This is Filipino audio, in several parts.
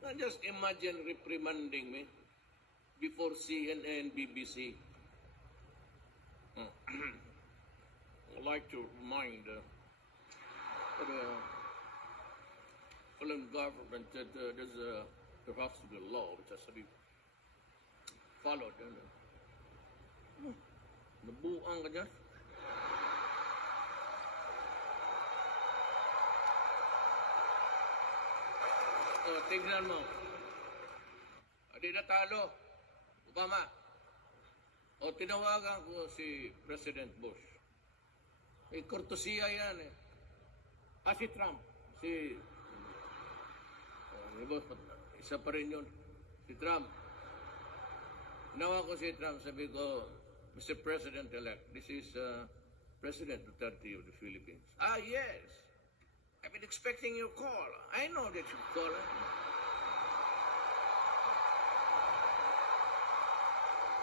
Now just imagine reprimanding me before CNN, BBC. I'd like to remind the Philippine government that there has to be a law which has to be followed. Nabuang ka dyan. Tignan mo. Di natalo. Obama. O tinawagan ko si President Bush. May kortesiya yan eh. Si Trump. Isa pa rin yun. Si Trump. Tinawagan ko si Trump. Sabi ko, Mr. President-elect, this is President Duterte of the Philippines. Yes. I've been expecting your call. I know that you call.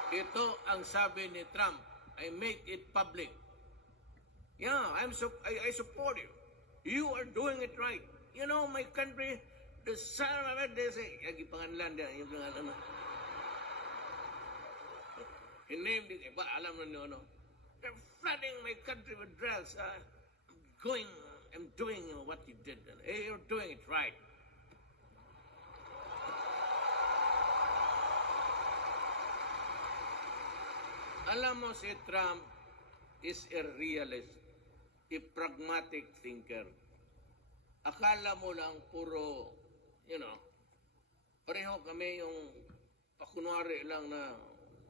Ito ang sabi ni Trump. I make it public. Yeah, I support you. You are doing it right. You know, my country, the son of it, they say, panganlan yan, yung pangalan. He named it, alam na nyo, no? They're flooding my country with drugs. I'm doing what you did. You're doing it right. Alam mo, si Trump is a realist, a pragmatic thinker. Akala mo lang puro, pareho kami yung pakunwari lang na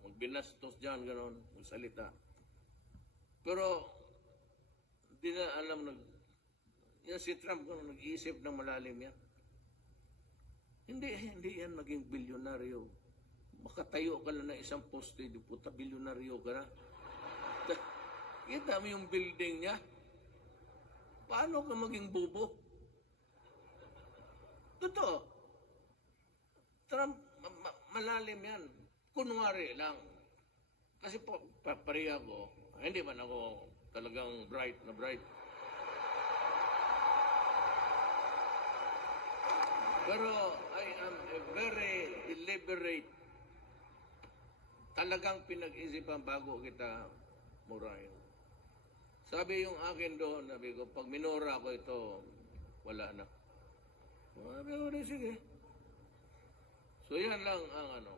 magbinastos dyan, gano'n, magsalita. Pero, di na alam, yan si Trump, nag-iisip ng malalim yan. Hindi yan maging bilyonaryo. Makatayo ka lang ng isang poste, di puta, bilyonaryo ka na. Kita mo yung building niya. Paano ka maging bubo? Totoo. Trump, malalim yan. Kunwari lang. Kasi pareha ko, hindi man ako talagang bright na bright. Pero I am a very deliberate. Talagang pinag-isipan bago kita murahin. Sabi yung akin doon, sabi ko, pag minura ko ito, wala na. Sabi ko, sige. So yan lang ang